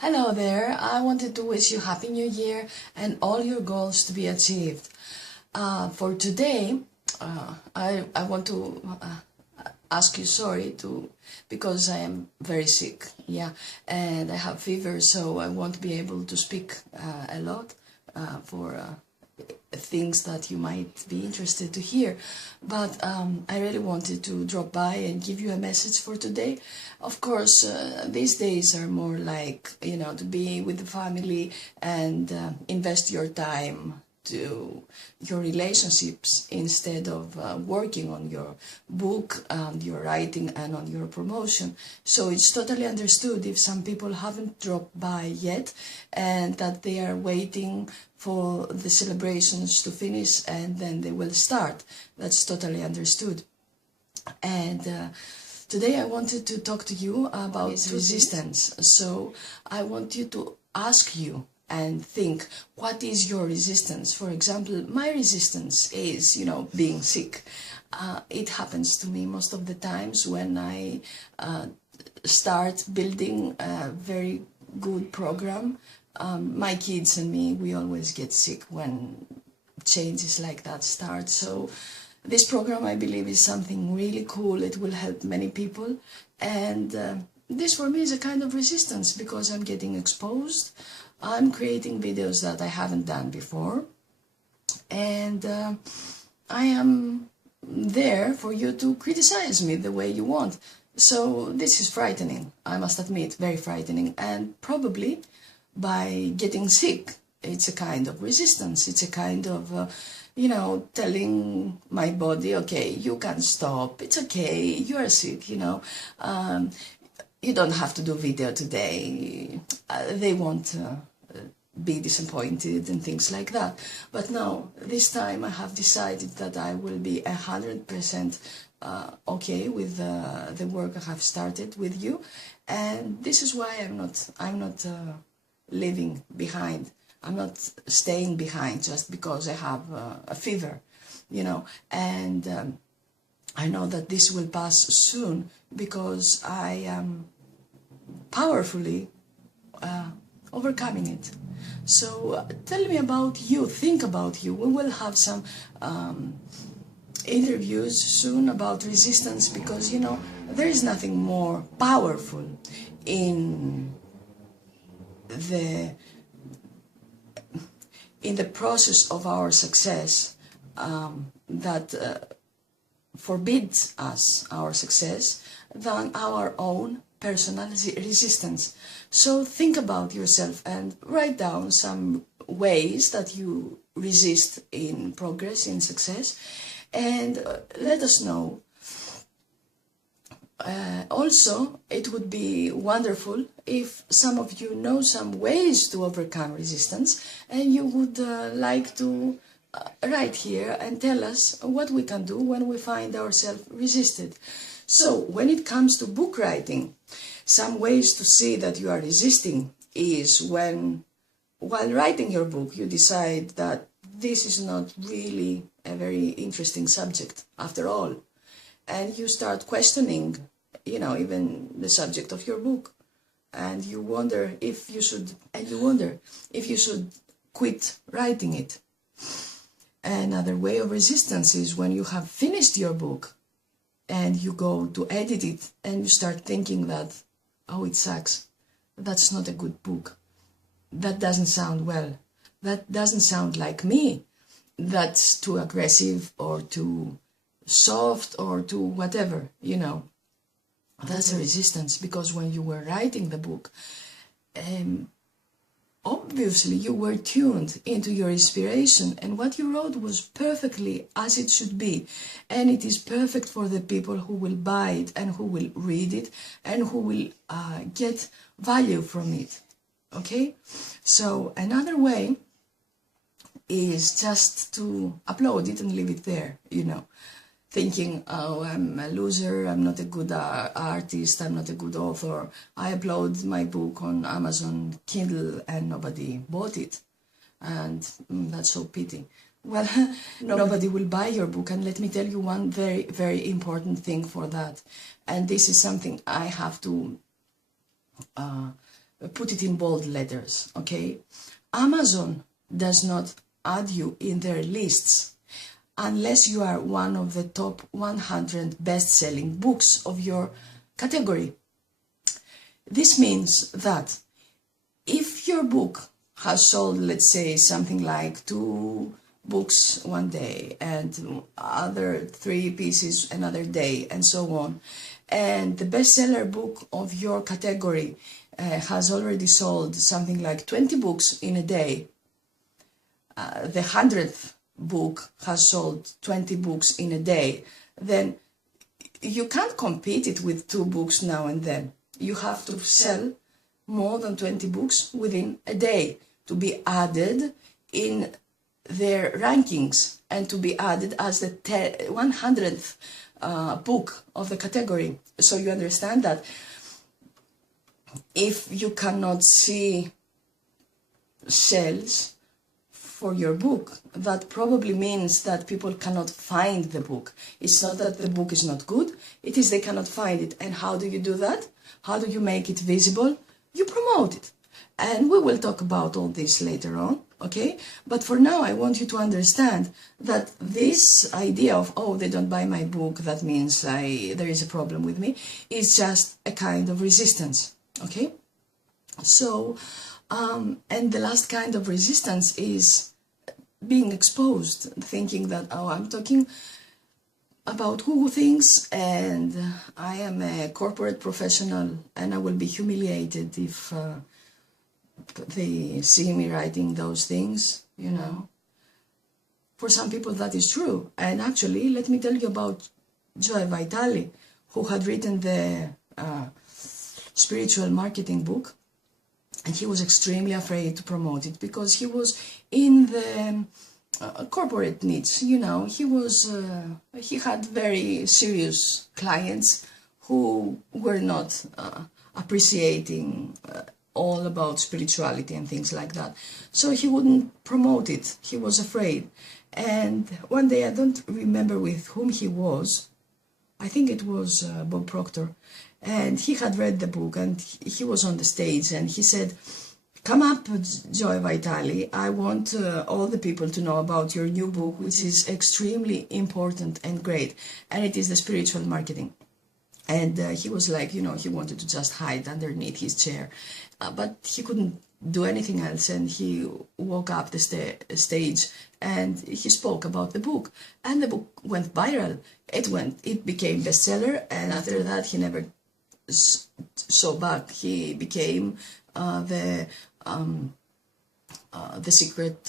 Hello there, I wanted to wish you Happy New Year and all your goals to be achieved. For today, I want to ask you sorry because I am very sick, and I have fever, so I won't be able to speak a lot for things that you might be interested to hear, but I really wanted to drop by and give you a message for today. Of course, these days are more like, to be with the family and invest your time to your relationships instead of working on your book and your writing and on your promotion. So it's totally understood if some people haven't dropped by yet and that they are waiting for the celebrations to finish and then they will start. That's totally understood. And today I wanted to talk to you about resistance. So I want you to ask you and think, what is your resistance? For example, my resistance is, being sick. It happens to me most of the times when I start building a very good program. My kids and me, we always get sick when changes like that start. So this program, I believe, is something really cool. It will help many people. And this for me is a kind of resistance because I'm getting exposed. I'm creating videos that I haven't done before. And I am there for you to criticize me the way you want. So this is frightening, I must admit, very frightening. And probably by getting sick, it's a kind of resistance. It's a kind of, telling my body, okay, you can stop. It's okay, you are sick, you don't have to do video today. They won't be disappointed and things like that. But no, this time I have decided that I will be 100% okay with the work I have started with you, and this is why I'm not leaving behind. I'm not staying behind just because I have a fever, and I know that this will pass soon because I am powerfully overcoming it. So tell me about you, think about you. We will have some interviews soon about resistance because, there is nothing more powerful in the process of our success that forbids us our success than our own personal resistance. So think about yourself and write down some ways that you resist in progress, in success, and let us know. Also, it would be wonderful if some of you know some ways to overcome resistance and you would like to write here and tell us what we can do when we find ourselves resisted. So when it comes to book writing, some ways to see that you are resisting is when, while writing your book, you decide that this is not really a very interesting subject after all. And you start questioning, even the subject of your book. And you wonder if you should quit writing it. Another way of resistance is when you have finished your book and you go to edit it and you start thinking that, oh, it sucks. That's not a good book. That doesn't sound well. That doesn't sound like me. That's too aggressive or too soft or too whatever, That's a resistance because when you were writing the book, obviously you were tuned into your inspiration and what you wrote was perfectly as it should be, and it is perfect for the people who will buy it and who will read it and who will get value from it. Okay, so another way is just to upload it and leave it there, thinking, oh, I'm a loser, I'm not a good artist, I'm not a good author. I upload my book on Amazon Kindle and nobody bought it. And that's so pity. Well, nobody will buy your book. And let me tell you one very, very important thing for that. And this is something I have to put it in bold letters, okay? Amazon does not add you in their lists unless you are one of the top 100 best-selling books of your category. This means that if your book has sold, let's say, something like 2 books one day and other 3 pieces another day and so on, and the bestseller book of your category has already sold something like 20 books in a day, the 100th book has sold 20 books in a day, then you can't compete it with 2 books now and then. You have to sell more than 20 books within a day to be added in their rankings and to be added as the 100th book of the category. So you understand that if you cannot see sales for your book, that probably means that people cannot find the book. It's not that the book is not good, it is they cannot find it. And how do you do that? How do you make it visible? You promote it. And we will talk about all this later on, okay? But for now, I want you to understand that this idea of, oh, they don't buy my book, that means there is a problem with me, is just a kind of resistance, okay? So, and the last kind of resistance is being exposed, thinking that, oh, I'm talking about who things and I am a corporate professional and I will be humiliated if they see me writing those things, you know. For some people that is true. And actually, let me tell you about Joe Vitale, who had written the spiritual marketing book, and he was extremely afraid to promote it because he was in the corporate niche, you know. He had very serious clients who were not appreciating all about spirituality and things like that. So he wouldn't promote it. He was afraid. And one day, I don't remember with whom he was. I think it was Bob Proctor. And he had read the book and he was on the stage and he said, "Come up, Joy Vitale. I want all the people to know about your new book, which is extremely important and great. And it is the spiritual marketing." And he was like, you know, he wanted to just hide underneath his chair. But he couldn't do anything else. And he walked up the stage and he spoke about the book. And the book went viral. It became bestseller. And after that, he never saw back. He became the secret,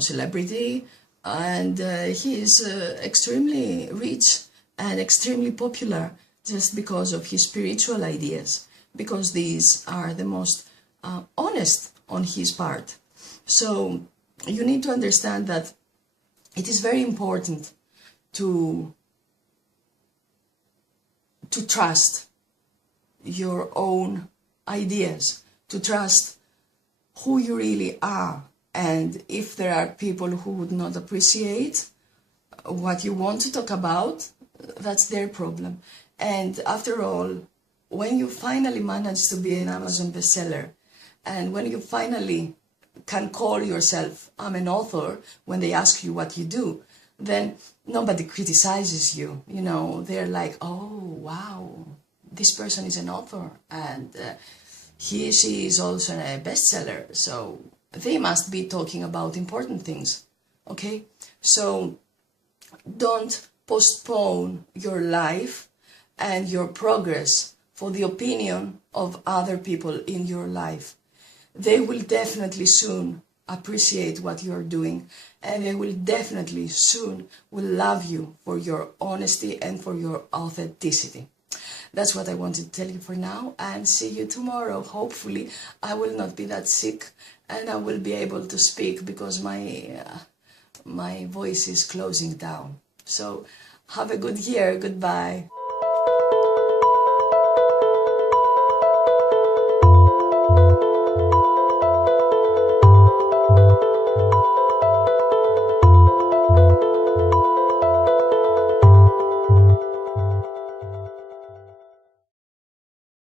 celebrity. And he is extremely rich and extremely popular just because of his spiritual ideas, because these are the most honest on his part. So you need to understand that it is very important to trust your own ideas, to trust who you really are. And if there are people who would not appreciate what you want to talk about, that's their problem. And after all, when you finally manage to be an Amazon bestseller, and when you finally can call yourself, I'm an author, when they ask you what you do, then nobody criticizes you. You know, they're like, oh, wow, this person is an author, and she is also a bestseller, so they must be talking about important things, okay? So don't postpone your life and your progress for the opinion of other people in your life. They will definitely soon appreciate what you're doing, and they will definitely soon will love you for your honesty and for your authenticity. That's what I wanted to tell you for now, and see you tomorrow. Hopefully I will not be that sick and I will be able to speak because my voice is closing down. So have a good year. Goodbye.